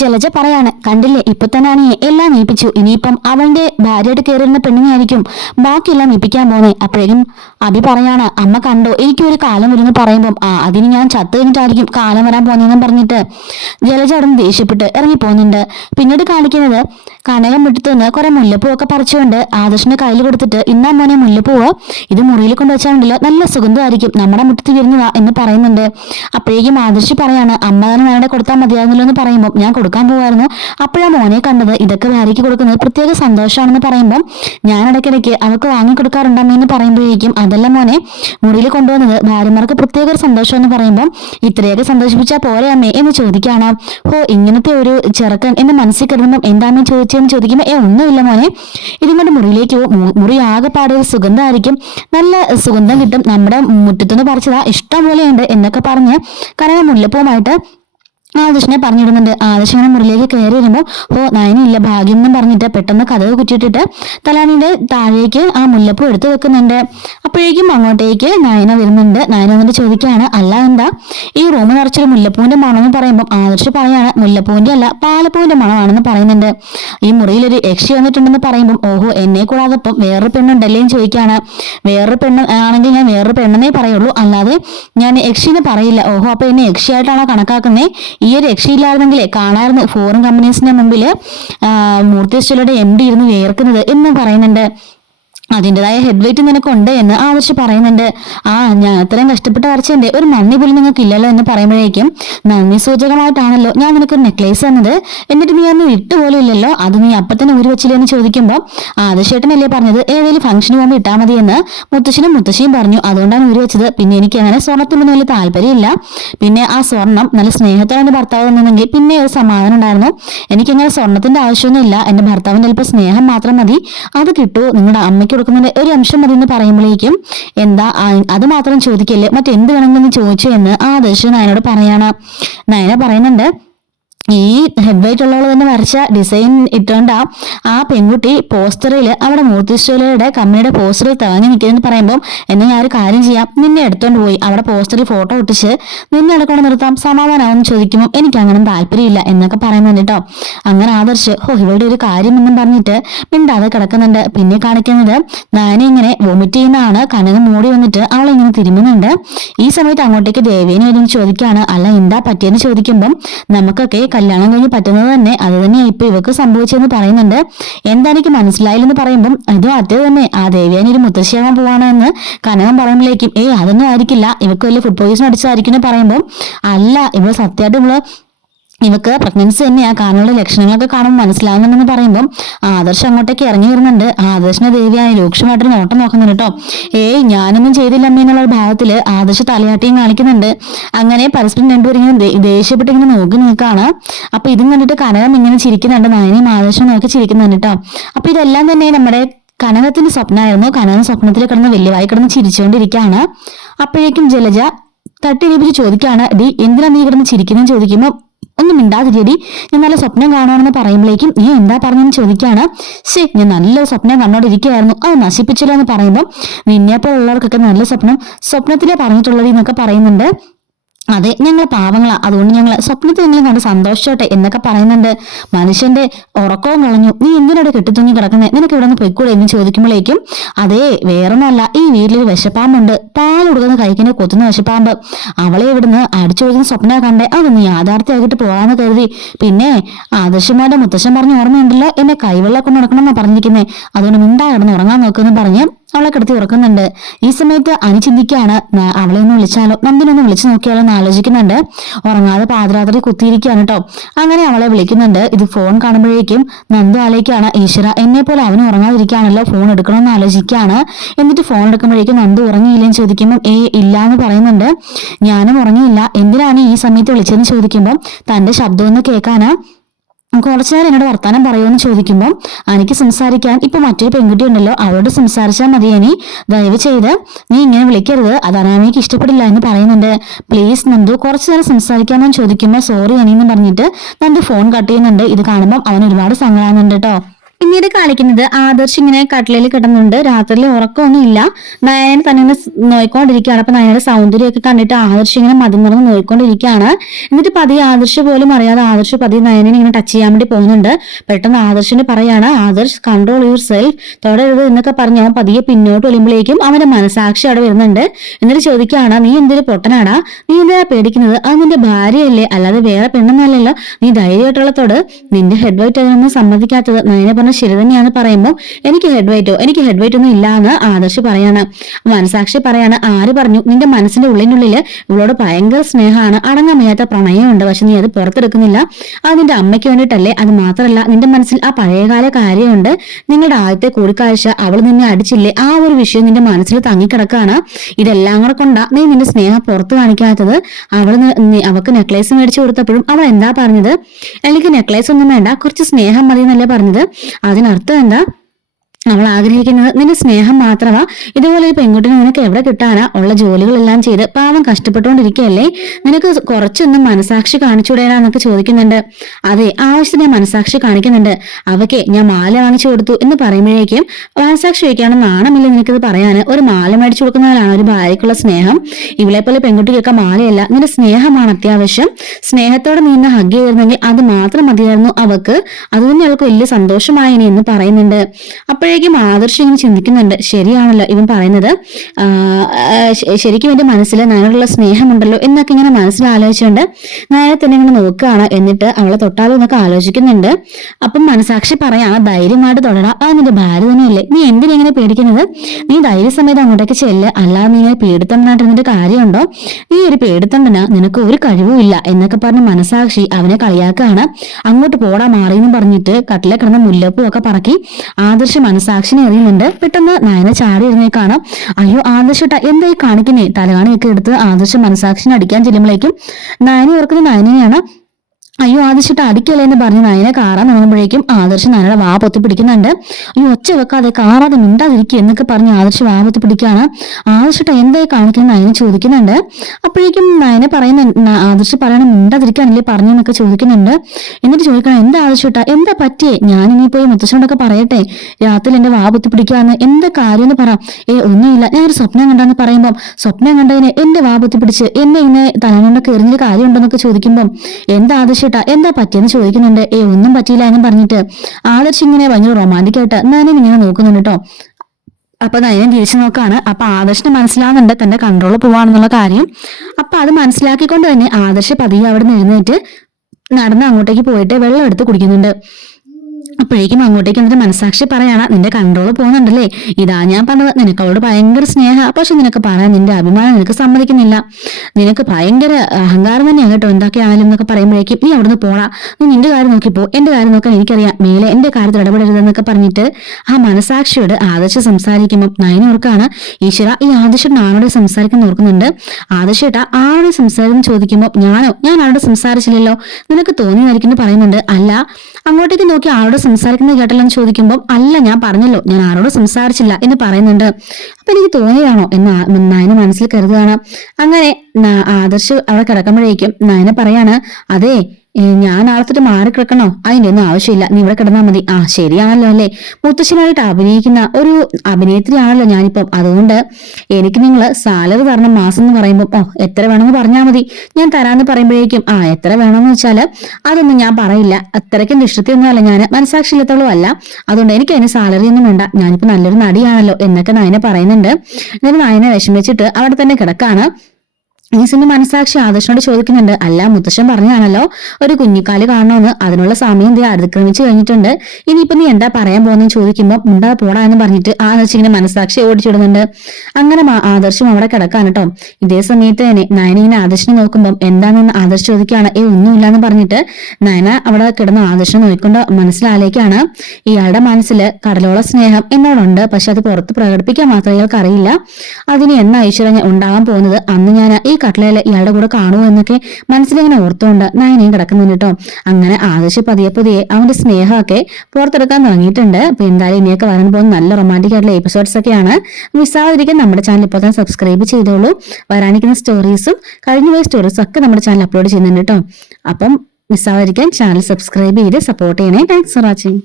ജലജ പറയാണ്, കണ്ടില്ലേ ഇപ്പൊ തന്നെയാണ് എല്ലാം നീപ്പിച്ചു, ഇനിയിപ്പം അവന്റെ ഭാര്യയായിട്ട് കയറിയിരുന്ന പെണ്ണിനെയായിരിക്കും ബാക്കിയെല്ലാം നീപ്പിക്കാൻ പോന്നെ. അപ്പോഴേക്കും അഭി പറയാണ്, അമ്മ കണ്ടോ എനിക്കൊരു കാലം വരുമെന്ന് പറയുമ്പം അതിന് ഞാൻ ചത്തു കഴിഞ്ഞിട്ടായിരിക്കും കാലം വരാൻ പോന്നെന്നും പറഞ്ഞിട്ട് ജലജ അവിടെ നിന്ന് ദേഷ്യപ്പെട്ട് ഇറങ്ങി പോകുന്നുണ്ട്. പിന്നീട് കാണിക്കുന്നത് കനകം മുറ്റത്തുനിന്ന് കുറെ മുല്ലപ്പൂവൊക്കെ പറിച്ചുകൊണ്ട് ആദർശിന്റെ കയ്യിൽ കൊടുത്തിട്ട്, ഇന്നാ മോനെ മുല്ലപ്പൂവ്, ഇത് മുറിയിൽ കൊണ്ടുവച്ചാണ്ടല്ലോ നല്ല സുഗന്ധമായിരിക്കും, നമ്മുടെ മുറ്റത്ത് വരുന്നതാ എന്ന് പറയുന്നുണ്ട്. അപ്പോഴേക്കും ആദർശി പറയാണ്, അമ്മ തന്നെ നേടെ കൊടുത്താൽ മതിയായിരുന്നല്ലോ എന്ന് പറയുമ്പോൾ ഞാൻ കൊടുക്കാൻ പോവായിരുന്നു, അപ്പോഴാണ് മോനെ കണ്ടത്, ഇതൊക്കെ ഭാര്യയ്ക്ക് കൊടുക്കുന്നത് പ്രത്യേക സന്തോഷമാണെന്ന് പറയുമ്പോൾ ഞാൻ ഇടയ്ക്കിടയ്ക്ക് അവർക്ക് വാങ്ങിക്കൊടുക്കാറുണ്ടമ്മയെന്ന് പറയുമ്പോഴേക്കും അതല്ല മോനെ, മുറിയിൽ കൊണ്ടുവന്നത് ഭാര്യമാർക്ക് പ്രത്യേക ഒരു സന്തോഷം എന്ന് പറയുമ്പോൾ ഇത്രയൊക്കെ സന്തോഷിപ്പിച്ചാൽ പോരെ അമ്മേ എന്ന് ചോദിക്കാണ്. ഹോ, ഇങ്ങനത്തെ ഒരു ചെറുക്കൻ എന്റെ മനസ്സിൽ കരുതുമ്പം എന്താമ്മേ ചോദിച്ചെന്ന് ചോദിക്കുമ്പോൾ ഒന്നുമില്ല മോനെ, ഇതും കൊണ്ട് മുറിയിലേക്ക് മുറി ആകെപ്പാടെ ഒരു സുഗന്ധമായിരിക്കും, നല്ല സുഗന്ധം കിട്ടും, നമ്മുടെ മുറ്റത്തുനിന്ന് പറിച്ചതാ ഇഷ്ടം പോലെയുണ്ട് എന്നൊക്കെ പറഞ്ഞ് കനക മുല്ലപ്പൂവുമായിട്ട് ആദർശിനെ പറഞ്ഞിടുന്നുണ്ട്. ആദർശ് ഇങ്ങനെ മുറിയിലേക്ക് കയറി വരുമ്പോൾ നയനില്ല ഭാഗ്യം എന്നും പറഞ്ഞിട്ട് പെട്ടെന്ന് കഥക് കുറ്റിയിട്ടിട്ട് തലാണിയുടെ താഴേക്ക് ആ മുല്ലപ്പൂ എടുത്തു വെക്കുന്നുണ്ട്. അപ്പോഴേക്കും അങ്ങോട്ടേക്ക് നയന വരുന്നുണ്ട്. നയന എന്നിട്ട് ചോദിക്കുകയാണ്, അല്ല എന്താ ഈ റൂം നിറച്ചൊരു മുല്ലപ്പൂവിന്റെ മണമെന്ന് പറയുമ്പോൾ ആദർശ് പറയാണ്, മുല്ലപ്പൂവിന്റെ അല്ല പാലപ്പൂവിന്റെ മണമാണെന്ന് പറയുന്നുണ്ട്. ഈ മുറിയിലൊരു യക്ഷി വന്നിട്ടുണ്ടെന്ന് പറയുമ്പോൾ എന്നെ കൂടാതെ ഇപ്പം വേറൊരു പെണ്ണുണ്ടല്ലേ എന്ന് ചോദിക്കുകയാണ്. വേറൊരു പെണ്ണ് ആണെങ്കിൽ ഞാൻ വേറൊരു പെണ്ണെന്നേ പറയുള്ളൂ, അല്ലാതെ ഞാൻ യക്ഷിന്ന് പറയില്ല. അപ്പൊ എന്നെ യക്ഷിയായിട്ടാണോ കണക്കാക്കുന്നേ? ഈ ഒരു രക്ഷയില്ലായിരുന്നെങ്കിലേ കാണായിരുന്നു ഫോറിൻ കമ്പനീസിന്റെ മുമ്പില് മൂർത്തി സ്റ്റോറിയുടെ MD ഇരുന്ന് വേർക്കുന്നത് എന്ന് പറയുന്നുണ്ട്. അതിൻ്റെതായ ഹെഡ് വെയിറ്റ് നിനക്കുണ്ട് എന്ന് ആദർശ് പറയുന്നുണ്ട്. ഞാൻ അത്രയും കഷ്ടപ്പെട്ട് വരച്ചതിന്റെ ഒരു നന്ദി പോലും നിങ്ങൾക്ക് ഇല്ലല്ലോ എന്ന് പറയുമ്പോഴേക്കും, നന്ദി സൂചകമായിട്ടാണല്ലോ ഞാൻ നിനക്കൊരു നെക്ലേസ് തന്നത്, എന്നിട്ട് നീ അന്ന് ഇട്ടുപോലും ഇല്ലല്ലോ, അത് നീ അപ്പൊ തന്നെ ഊരി വെച്ചില്ലേ എന്ന് ചോദിക്കുമ്പോൾ ആദർശേട്ടനല്ലേ പറഞ്ഞത് ഏതെങ്കിലും ഫംഗ്ഷന് പോകുമ്പോൾ ഇട്ടാൽ മതി എന്ന് മുത്തശ്ശനും മുത്തശ്ശിയും പറഞ്ഞു, അതുകൊണ്ടാണ് ഊരി വെച്ചത്. പിന്നെ എനിക്ക് അങ്ങനെ സ്വർണ്ണത്തിനൊന്നും വലിയ താല്പര്യമില്ല, പിന്നെ ആ സ്വർണം നല്ല സ്നേഹത്തോടെ എന്റെ ഭർത്താവ് തന്നെങ്കിൽ പിന്നെ ഒരു സമാധാനം ഉണ്ടായിരുന്നു. എനിക്കങ്ങനെ സ്വർണത്തിന്റെ ആവശ്യമൊന്നുമില്ല, എന്റെ ഭർത്താവിന്റെ ചിലപ്പോൾ സ്നേഹം മാത്രം മതി, അത് കിട്ടൂ, നിങ്ങളുടെ അമ്മയ്ക്ക് കൊടുക്കുന്നതിന്റെ ഒരു അംശം മതി എന്ന് പറയുമ്പോഴേക്കും എന്താ അത് മാത്രം ചോദിക്കല്ലേ, മറ്റെന്ത് വേണമെന്ന് ചോദിച്ചു എന്ന് ആദർശ് നയനോട് പറയാണ്. നയന പറയുന്നുണ്ട്, ഈ ഹെഡ് വെയിറ്റ് ഉള്ളവൾ തന്നെ വരച്ച ഡിസൈൻ ഇട്ടോണ്ട ആ പെൺകുട്ടി പോസ്റ്ററിൽ അവിടെ മൂർത്തിശ്വലയുടെ കമ്പനിയുടെ പോസ്റ്ററിൽ തിളങ്ങി നിൽക്കുന്നതെന്ന് പറയുമ്പോൾ എന്നെ ഞാൻ ഒരു കാര്യം ചെയ്യാം, നിന്നെ എടുത്തോണ്ട് പോയി അവിടെ പോസ്റ്ററിൽ ഫോട്ടോ ഒട്ടിച്ച് നിന്നെ അടക്കൊണ്ട് നിർത്താം, സമാധാനമാവെന്ന് ചോദിക്കുമ്പോൾ എനിക്ക് അങ്ങനെ താല്പര്യമില്ല എന്നൊക്കെ പറയുന്നുണ്ട് കേട്ടോ. അങ്ങനെ ആദർശ് ഇവളുടെ ഒരു കാര്യം എന്നും പറഞ്ഞിട്ട് മിണ്ടാതെ കിടക്കുന്നുണ്ട്. പിന്നെ കാണിക്കുന്നത് നാനെ ഇങ്ങനെ വൊമിറ്റ് ചെയ്യുന്നതാണ്. കനകം മൂടി വന്നിട്ട് അവളിങ്ങനെ തിരുമുന്നുണ്ട്. ഈ സമയത്ത് അങ്ങോട്ടേക്ക് ദേവേനെ വരും ചോദിക്കുകയാണ്, അല്ല എന്താ പറ്റിയെന്ന് ചോദിക്കുമ്പം നമുക്കൊക്കെ കല്യാണം കഴിഞ്ഞ് പറ്റുന്നത് തന്നെ അത് തന്നെയാ ഇപ്പൊ ഇവക്ക് സംഭവിച്ചെന്ന് പറയുന്നുണ്ട്. എന്താ എനിക്ക് മനസ്സിലായില്ലെന്ന് പറയുമ്പം ഇതും അതേ തന്നെ, ആ ദേവ്യാനി ഒരു മുത്തശ്ശിയാവാൻ പോവാണ് എന്ന് കനകം പറയുമ്പോഴേക്കും അതൊന്നും ആയിരിക്കില്ല, ഇവക്ക് വലിയ ഫുഡ് പോയിസൺ അടിച്ചതായിരിക്കും എന്ന് പറയുമ്പോൾ അല്ല, ഇവള് സത്യമായിട്ട് ഇവക്ക് പ്രഗ്നൻസി തന്നെയാ, കാരണമുള്ള ലക്ഷണങ്ങളൊക്കെ കാണുമ്പോൾ മനസ്സിലാവുന്നുണ്ടെന്ന് പറയുമ്പോൾ ആദർശ് അങ്ങോട്ടേക്ക് ഇറങ്ങി വരുന്നുണ്ട്. ആദർശിനെ ദേവിയായ രൂക്ഷമായിട്ടൊരു നോട്ടം നോക്കുന്നുണ്ട് കേട്ടോ. ഞാനൊന്നും ചെയ്തില്ല അമ്മ എന്നുള്ള ഭാവത്തില് ആദർശ് തലയാട്ടിയും കാണിക്കുന്നുണ്ട്. അങ്ങനെ പരസ്പരം രണ്ടുപേരും ഇങ്ങനെ ദേഷ്യപ്പെട്ട് ഇങ്ങനെ നോക്കി നിൽക്കാണ്. അപ്പൊ ഇതും കണ്ടിട്ട് കനകം ഇങ്ങനെ ചിരിക്കുന്നുണ്ട്, നയനയും ആദർശം നോക്കി ചിരിക്കുന്നുണ്ട് കേട്ടോ. അപ്പൊ ഇതെല്ലാം തന്നെ നമ്മുടെ കനകത്തിന്റെ സ്വപ്നമായിരുന്നു. കനകം സ്വപ്നത്തിൽ കിടന്ന് വലിയവായി കിടന്ന് ചിരിച്ചുകൊണ്ടിരിക്കുകയാണ്. അപ്പോഴേക്കും ജലജ തട്ടിരിപ്പിച്ച് ചോദിക്കുകയാണ്, എന്തിനാ നീ കിടന്ന് ചിരിക്കുന്നതെന്ന് ചോദിക്കുമ്പോൾ ഒന്നും മിണ്ടാതിരിയടി, ഞാൻ നല്ല സ്വപ്നം കാണുവാണെന്ന് പറയുമ്പോഴേക്കും നീ എന്താ പറഞ്ഞെന്ന് ചോദിക്കുകയാണ്. ഞാൻ നല്ലൊരു സ്വപ്നം കണ്ടോണ്ടിരിക്കുകയായിരുന്നു, അത് നശിപ്പിച്ചില്ല എന്ന് പറയുമ്പോൾ നിന്നെപ്പോലുള്ളവർക്കൊക്കെ നല്ല സ്വപ്നത്തിലേ പറഞ്ഞിട്ടുള്ളത് എന്നൊക്കെ പറയുന്നുണ്ട്. അതെ, ഞങ്ങൾ പാവങ്ങളാ, അതുകൊണ്ട് ഞങ്ങൾ സ്വപ്നത്തിൽ നിങ്ങൾ കണ്ട് സന്തോഷിച്ചോട്ടെ എന്നൊക്കെ പറയുന്നുണ്ട്. മനുഷ്യന്റെ ഉറക്കവും കളഞ്ഞു, നീ എന്തിനോട് കെട്ടിത്തൂങ്ങി കിടക്കുന്നേ, നിനക്ക് ഇവിടെ നിന്ന് പൊയ്ക്കൂടെ എന്ന് ചോദിക്കുമ്പോഴേക്കും അതേ വേറൊന്നല്ല, ഈ വീട്ടിലൊരു വിശപ്പാമ്പുണ്ട്, പാൽ കൊടുക്കുന്ന കഴിക്കുന്ന കൊത്തുന്ന വിശപ്പാമ്പ്, അവളെ ഇവിടുന്ന് അടിച്ചൊഴുകുന്ന സ്വപ്നം കണ്ടേ, അതൊന്ന് യാഥാർത്ഥ്യമാക്കിയിട്ട് പോകാന്ന് കരുതി. പിന്നെ ആദർശമാരുടെ മുത്തശ്ശൻ പറഞ്ഞ ഓർമ്മയുണ്ടല്ലോ, എന്നെ കൈവെള്ള കൊണ്ട് നടക്കണമെന്നാ പറഞ്ഞിരിക്കുന്നേ, അതുകൊണ്ട് മിണ്ടാ കിടന്ന് ഉറങ്ങാൻ നോക്കുമെന്ന് പറഞ്ഞ് അവളെ കിടത്തി ഉറക്കുന്നുണ്ട്. ഈ സമയത്ത് അനി ചിന്തിക്കുകയാണ്, അവളെ ഒന്ന് വിളിച്ചാലോ, നന്ദിനൊന്ന് വിളിച്ചു നോക്കിയാലോ എന്ന് ആലോചിക്കുന്നുണ്ട്. ഉറങ്ങാതെ പാതിരാത്രി കുത്തിയിരിക്കുകയാണ് കേട്ടോ. അങ്ങനെ അവളെ വിളിക്കുന്നുണ്ട്. ഇത് ഫോൺ കാണുമ്പോഴേക്കും നന്ദു ആലോചിക്കുകയാണ്, ഈശ്വര എന്നെ പോലെ അവനും ഉറങ്ങാതിരിക്കുകയാണല്ലോ, ഫോൺ എടുക്കണമെന്ന് ആലോചിക്കുകയാണ്. എന്നിട്ട് ഫോൺ എടുക്കുമ്പോഴേക്കും നന്ദു ഉറങ്ങിയില്ലെന്ന് ചോദിക്കുമ്പോൾ ഇല്ല എന്ന് പറയുന്നുണ്ട്. ഞാനും ഉറങ്ങിയില്ല, എന്തിനാണ് ഈ സമയത്ത് വിളിച്ചതെന്ന് ചോദിക്കുമ്പോൾ തന്റെ ശബ്ദമൊന്ന് കേൾക്കാനാ, കുറച്ചു നേരം എന്നോട് വർത്താനം പറയുമെന്ന് ചോദിക്കുമ്പോൾ എനിക്ക് സംസാരിക്കാൻ ഇപ്പൊ മറ്റൊരു പെൺകുട്ടി ഉണ്ടല്ലോ, അവളോട് സംസാരിച്ചാൽ മതി, ഇനി ദയവ് ചെയ്ത് നീ ഇങ്ങനെ വിളിക്കരുത്, അത് അനാമിക്ക് ഇഷ്ടപ്പെടില്ല എന്ന് പറയുന്നുണ്ട്. പ്ലീസ് നന്ദു കുറച്ചു നേരം സംസാരിക്കാമോ ചോദിക്കുമ്പോൾ സോറി അനിയെന്ന് പറഞ്ഞിട്ട് നന്ദു ഫോൺ കട്ട് ചെയ്യുന്നുണ്ട്. ഇത് കാണുമ്പോൾ അവൻ ഒരുപാട് സങ്കടമാകുന്നുണ്ട് കേട്ടോ. പിന്നീട് കാണിക്കുന്നത് ആദർശ് ഇങ്ങനെ കട്ടിലിൽ കിടന്നുണ്ട്. രാത്രിയിൽ ഉറക്കമൊന്നും ഇല്ല. നയനെ തന്നെ ഇങ്ങനെ നോയിക്കൊണ്ടിരിക്കുകയാണ്. അപ്പൊ നയനയുടെ സൗന്ദര്യമൊക്കെ കണ്ടിട്ട് ആദർശ് ഇങ്ങനെ മതിമറന്ന് നോയിക്കൊണ്ടിരിക്കുകയാണ്. എന്നിട്ട് പതിയെ ആദർശ് പോലും അറിയാതെ ആദർശ് പതിയെ നയനെ ഇങ്ങനെ ടച്ച് ചെയ്യാൻ വേണ്ടി പോകുന്നുണ്ട്. പെട്ടെന്ന് ആദർശിന് പറയാണ്, ആദർശ് കൺട്രോൾ യുവർ സെൽഫ്, തൊടരുത് എന്നൊക്കെ പറഞ്ഞ് അവൻ പതിയെ പിന്നോട്ട് വരുമ്പോഴേക്കും അവന്റെ മനസാക്ഷി അവിടെ വരുന്നുണ്ട്. എന്നിട്ട് ചോദിക്കുകയാണ്, നീ എന്തൊരു പൊട്ടനാടാ, നീ എന്താ പേടിക്കുന്നത്, അത് നിന്റെ ഭാര്യയല്ലേ, അല്ലാതെ വേറെ പെണ്ണൊന്നല്ലല്ലോ, നീ ധൈര്യമായിട്ടുള്ളതോട്. നിന്റെ ഹെഡ് വൈറ്റ് അതിനൊന്നും സമ്മതിക്കാത്തത് നയനെ പറഞ്ഞ ശരി തന്നെയാന്ന് പറയുമ്പോൾ എനിക്ക് ഹെഡ് വൈറ്റ് ഒന്നും ഇല്ല എന്ന് ആദർശ് പറയാണ്. മനസാക്ഷി പറയാണ്, ആര് പറഞ്ഞു, നിന്റെ മനസ്സിന്റെ ഉള്ളിനുള്ളില് ഇവളോട് ഭയങ്കര സ്നേഹമാണ്, അടങ്ങാമയ്യാത്ത പ്രണയമുണ്ട്, പക്ഷെ നീ അത് പുറത്തെടുക്കുന്നില്ല. അത് നിന്റെ അമ്മയ്ക്ക് വേണ്ടിയിട്ടല്ലേ, അത് മാത്രമല്ല നിന്റെ മനസ്സിൽ ആ പഴയകാല കാര്യമുണ്ട്, നിങ്ങളുടെ ആദ്യത്തെ കൂടിക്കാഴ്ച അവൾ നിന്നെ അടിച്ചില്ലേ, ആ ഒരു വിഷയം നിന്റെ മനസ്സിൽ തങ്ങിക്കിടക്കാണ്. ഇതെല്ലാം കൂടെ കൊണ്ടാ നീ നിന്റെ സ്നേഹം പുറത്തു കാണിക്കാത്തത്. അവൾക്ക് നെക്ലേസ് മേടിച്ചു കൊടുത്തപ്പോഴും അവൾ എന്താ പറഞ്ഞത്, എനിക്ക് നെക്ലേസ് ഒന്നും വേണ്ട, കുറച്ച് സ്നേഹം മതി എന്നല്ലേ പറഞ്ഞത്. അതിനർത്ഥം എന്താ, അവൾ ആഗ്രഹിക്കുന്നത് നിന്റെ സ്നേഹം മാത്രമാ. ഇതുപോലെ ഒരു പെൺകുട്ടിനെ നിനക്ക് എവിടെ കിട്ടാനാ, ഉള്ള ജോലികളെല്ലാം ചെയ്ത് പാവം കഷ്ടപ്പെട്ടുകൊണ്ടിരിക്കുകയല്ലേ, നിനക്ക് കുറച്ചൊന്നും മനസാക്ഷി കാണിച്ചുകൂടാന്നൊക്കെ ചോദിക്കുന്നുണ്ട്. അതെ, ആവശ്യത്തിന് മനസാക്ഷി കാണിക്കുന്നുണ്ട്. അവയ്ക്ക് ഞാൻ മാല വാങ്ങിച്ചു കൊടുത്തു എന്ന് പറയുമ്പോഴേക്കും മനസാക്ഷി ചോദിക്കാണ്, നാണമില്ല നിനക്കിത് പറയാന്, ഒരു മാല മേടിച്ചു കൊടുക്കുന്നതിലാണ് ഒരു ഭാര്യയ്ക്കുള്ള സ്നേഹം. ഇവളെ പോലെ പെൺകുട്ടിക്കൊക്കെ മാലയല്ല, നിന്റെ സ്നേഹമാണ് അത്യാവശ്യം. സ്നേഹത്തോടെ നീ ഇന്ന് ഹഗ് ചെയ്തിരുന്നെങ്കിൽ അത് മാത്രം മതിയായിരുന്നു അവക്ക്, അതുതന്നെ അവൾക്ക് വലിയ സന്തോഷമായിനി എന്ന് പറയുന്നുണ്ട്. അപ്പോഴേക്കും ആദർശ് ഇങ്ങനെ ചിന്തിക്കുന്നുണ്ട്, ശരിയാണല്ലോ ഇവൻ പറയുന്നത്, ശരിക്കും എന്റെ മനസ്സിൽ നയനോടുള്ള സ്നേഹമുണ്ടല്ലോ എന്നൊക്കെ ഇങ്ങനെ മനസ്സിലാലോചിച്ചുകൊണ്ട് നയനെ തന്നെ ഇങ്ങനെ നോക്കുകയാണ്. എന്നിട്ട് അവളെ തൊട്ടാലോ എന്നൊക്കെ ആലോചിക്കുന്നുണ്ട്. അപ്പം മനസാക്ഷി പറയാണ്, ധൈര്യമായിട്ട് തൊടടാ, അത് നിന്റെ ഭാര്യ തന്നെയല്ലേ, നീ എന്തിനെങ്ങനെ പേടിക്കുന്നത്, നീ ധൈര്യസമയത്ത് അങ്ങോട്ടേക്ക് ചെല്ല്, അല്ലാതെ നീ ഇങ്ങനെ പേടിത്തണ്ടായിട്ട് കാര്യമുണ്ടോ, നീ ഒരു പേടിത്തണ്ടനാ, നിനക്ക് ഒരു കഴിവും ഇല്ല എന്നൊക്കെ പറഞ്ഞ് മനസാക്ഷി അവനെ കളിയാക്കാണ്. അങ്ങോട്ട് പോടാ മാറിയെന്ന് പറഞ്ഞിട്ട് കട്ടിലെ കിടന്ന മുല്ലപ്പൂ ഒക്കെ പറക്കി ആദർശ് മനസാക്ഷിനെ എറിയുന്നുണ്ട്. പെട്ടെന്ന് നയന ചാടി ഇരുന്നേക്കാണ്. അയ്യോ ആദർശട്ടാ എന്തായി കാണിക്കുന്നേ, തലകാണിയൊക്കെ എടുത്ത് ആദർശ് മനസാക്ഷിനെ അടിക്കാൻ ചെല്ലുമ്പോഴേക്കും നയന ഓർക്കുന്നത് നയനെയാണ്. അയ്യോ ആദർശിട്ട് അടിക്കല്ലേ എന്ന് പറഞ്ഞ് നയനെ കാറാൻ തുടങ്ങുമ്പോഴേക്കും ആദർശ് നയനയുടെ വാ പൊത്തി പിടിക്കുന്നുണ്ട്. അയ്യോ ഒച്ച വെക്കാതെ കാറാതെ മിണ്ടാതിരിക്കുക എന്നൊക്കെ പറഞ്ഞ് ആദർശ് വാ പൊത്തി പിടിക്കുകയാണ്. ആദർശിട്ട് എന്തായി കാണിക്കുന്ന നയനെ ചോദിക്കുന്നുണ്ട്. അപ്പോഴേക്കും നയനെ പറയുന്ന ആദർശ് പറയണം, മിണ്ടാതിരിക്കാനല്ലേ പറഞ്ഞെന്നൊക്കെ ചോദിക്കുന്നുണ്ട്. എന്നിട്ട് ചോദിക്കണം, എന്താ ആദർശിട്ട എന്താ പറ്റിയേ, ഞാനിനി പോയി മുത്തശ്ശനോടൊക്കെ പറയട്ടെ, രാത്രി എന്റെ വാ പൊത്തി പിടിക്കാന്ന്, എന്താ കാര്യം എന്ന് പറ. ഒന്നുമില്ല, ഞാനൊരു സ്വപ്നം കണ്ടെന്ന് പറയുമ്പോൾ സ്വപ്നം കണ്ടതിന് എന്റെ വാ പൊത്തി പിടിച്ച് എന്നെ ഇങ്ങനെ തലകൊണ്ടൊക്കെ എറിഞ്ഞൊരു കാര്യമുണ്ടെന്നൊക്കെ ചോദിക്കുമ്പോൾ എന്താ ആദർശ് എന്താ പറ്റിയെന്ന് ചോദിക്കുന്നുണ്ട്. ഒന്നും പറ്റിയില്ല എന്ന് പറഞ്ഞിട്ട് ആദർശ് ഇങ്ങനെ ഭയങ്കര റൊമാൻറ്റിക് ആയിട്ട് നയനെ ഇങ്ങനെ നോക്കുന്നുണ്ട് കേട്ടോ. അപ്പൊ നയനെ തിരിച്ചു നോക്കാണ്. അപ്പൊ ആദർശിന് മനസ്സിലാവുന്നുണ്ട് തന്റെ കൺട്രോൾ പോവാണെന്നുള്ള കാര്യം. അപ്പൊ അത് മനസ്സിലാക്കിക്കൊണ്ട് തന്നെ ആദർശ് പതിയെ അവിടെ നിന്ന് എഴുന്നേറ്റ് നടന്ന് അങ്ങോട്ടേക്ക് പോയിട്ട് വെള്ളം എടുത്ത് കുടിക്കുന്നുണ്ട്. അപ്പോഴേക്കും അങ്ങോട്ടേക്ക് എന്നിട്ട് മനസാക്ഷി പറയാണ്, നിന്റെ കൺട്രോൾ പോകുന്നുണ്ടല്ലേ, ഇതാ ഞാൻ പറഞ്ഞത്, നിനക്ക് അവളോട് ഭയങ്കര സ്നേഹ, പക്ഷെ നിനക്ക് പറയാൻ നിന്റെ അഭിമാനം നിനക്ക് സമ്മതിക്കുന്നില്ല, നിനക്ക് ഭയങ്കര അഹങ്കാരം തന്നെയാണ് കേട്ടോ, എന്തൊക്കെയാണെങ്കിലും എന്നൊക്കെ പറയുമ്പോഴേക്കും നീ അവിടുന്ന് പോടാ, നീ നിന്റെ കാര്യം നോക്കിപ്പോ, എന്റെ കാര്യം നോക്കാൻ എനിക്കറിയാം, മേലെ എന്റെ കാര്യത്തിൽ ഇടപെടരുതെന്നൊക്കെ പറഞ്ഞിട്ട് ആ മനസാക്ഷിയോട് ആദർശ് സംസാരിക്കുമ്പോൾ നയനെ ഓർക്കാണ്, ഈശ്വര ഈ ആദർശൻ ആരോടെ സംസാരിക്കുന്ന ഓർക്കുന്നുണ്ട്. ആദർശേട്ടാ ആരോടെ സംസാരിക്കുന്നു ചോദിക്കുമ്പോൾ ഞാൻ ആരോട് സംസാരിച്ചില്ലല്ലോ, നിനക്ക് തോന്നിയായിരിക്കുന്നു പറയുന്നുണ്ട്. അല്ല അങ്ങോട്ടേക്ക് നോക്കി ആരോട് സംസാരിക്കുന്നത് കേട്ടല്ലോ എന്ന് ചോദിക്കുമ്പോൾ അല്ല ഞാൻ പറഞ്ഞല്ലോ ഞാൻ ആരോട് സംസാരിച്ചില്ല എന്ന് പറയുന്നുണ്ട്. അപ്പൊ എനിക്ക് തോന്നിയതാണോ എന്ന് നയന മനസ്സിൽ കരുതുകയാണ്. അങ്ങനെ ആദർശ് അവിടെ കിടക്കുമ്പോഴേക്കും നയന പറയാണ്, അതെ ഞാൻ ആളത്തിട്ട് മാറിക്കിടക്കണോ, അതിന്റെ ഒന്നും ആവശ്യമില്ല, നീ ഇവിടെ കിടന്നാൽ മതി. ശരിയാണല്ലോ അല്ലേ, മുത്തശ്ശനായിട്ട് അഭിനയിക്കുന്ന ഒരു അഭിനേത്രി ആണല്ലോ ഞാനിപ്പം, അതുകൊണ്ട് എനിക്ക് നിങ്ങൾ സാലറി തരണം മാസം എന്ന് പറയുമ്പോൾ എത്ര വേണമെന്ന് പറഞ്ഞാൽ മതി, ഞാൻ തരാന്ന് പറയുമ്പോഴേക്കും എത്ര വേണമെന്ന് വെച്ചാല് അതൊന്നും ഞാൻ പറയില്ല, അത്രയ്ക്കും ഇഷ്ടത്തൊന്നും അല്ല, ഞാൻ മനസാക്ഷിയില്ലാത്തവളും അല്ല, അതുകൊണ്ട് എനിക്ക് അതിന് സാലറി ഒന്നും വേണ്ട, ഞാനിപ്പോ നല്ലൊരു നടിയാണല്ലോ എന്നൊക്കെ നയനെ പറയുന്നുണ്ട്. എന്നിട്ട് നയനെ വിഷമിച്ചിട്ട് അവിടെ തന്നെ കിടക്കാണ്. ഈ സിനിമ മനസാക്ഷി ആദർശനോട് ചോദിക്കുന്നുണ്ട്, അല്ല മുത്തശ്ശൻ പറഞ്ഞാണല്ലോ ഒരു കുഞ്ഞിക്കാല് കാണണമെന്ന്, അതിനുള്ള സമയം അതിക്രമിച്ചു കഴിഞ്ഞിട്ടുണ്ട്, ഇനിയിപ്പോ നീ എന്താ പറയാൻ പോകുന്ന ചോദിക്കുമ്പോൾ മുണ്ടാ പോടാ എന്ന് പറഞ്ഞിട്ട് ആദർശ് ഇങ്ങനെ മനസാക്ഷി ഓടിച്ചിടുന്നുണ്ട്. അങ്ങനെ ആദർശം അവിടെ കിടക്കാണ് കേട്ടോ. ഇതേ സമയത്ത് തന്നെ നയന ഇങ്ങനെ ആദർശിനെ നോക്കുമ്പോൾ എന്താണെന്ന് ആദർശ് ചോദിക്കുകയാണ്. ഒന്നുമില്ലാന്ന് പറഞ്ഞിട്ട് നയന അവിടെ കിടന്ന് ആദർശനെ നോക്കിക്കൊണ്ട് മനസ്സിലാലേക്കാണ്, ഇയാളുടെ മനസ്സിൽ കടലോള സ്നേഹം എന്നോടുണ്ട്, പക്ഷെ അത് പുറത്ത് പ്രകടിപ്പിക്കാൻ മാത്രമേ ഇയാൾക്ക് അറിയില്ല. അതിന് എന്നാ ഐശ്വര്യം ഉണ്ടാകാൻ പോകുന്നത്, അന്ന് ഞാൻ ഈ കട്ട്ലയിൽ ഇയാളുടെ കൂടെ കാണുമോ എന്നൊക്കെ മനസ്സിലിങ്ങനെ ഓർത്തുകൊണ്ട് നയനയും കിടക്കുന്നുണ്ട് കേട്ടോ. അങ്ങനെ ആദർശ് പതിയെ അവന്റെ സ്നേഹമൊക്കെ പുറത്തെടുക്കാൻ തുടങ്ങിയിട്ടുണ്ട്. അപ്പൊ എന്തായാലും ഇനിയൊക്കെ വരാൻ പോകുന്ന നല്ല റൊമാൻറ്റിക് ആയിട്ടുള്ള എപ്പിസോഡ്സ് ഒക്കെയാണ്. മിസ്സാവാതിരിക്കാൻ നമ്മുടെ ചാനൽ ഇപ്പോൾ തന്നെ സബ്സ്ക്രൈബ് ചെയ്തോളൂ. വരാനിരിക്കുന്ന സ്റ്റോറീസും കഴിഞ്ഞുപോയ സ്റ്റോറീസും ഒക്കെ നമ്മുടെ ചാനൽ അപ്ലോഡ് ചെയ്യുന്നുണ്ട് കേട്ടോ. അപ്പം മിസ്സാവാതിരിക്കാൻ ചാനൽ സബ്സ്ക്രൈബ് ചെയ്ത് സപ്പോർട്ട് ചെയ്യണേ. Thanks for watching.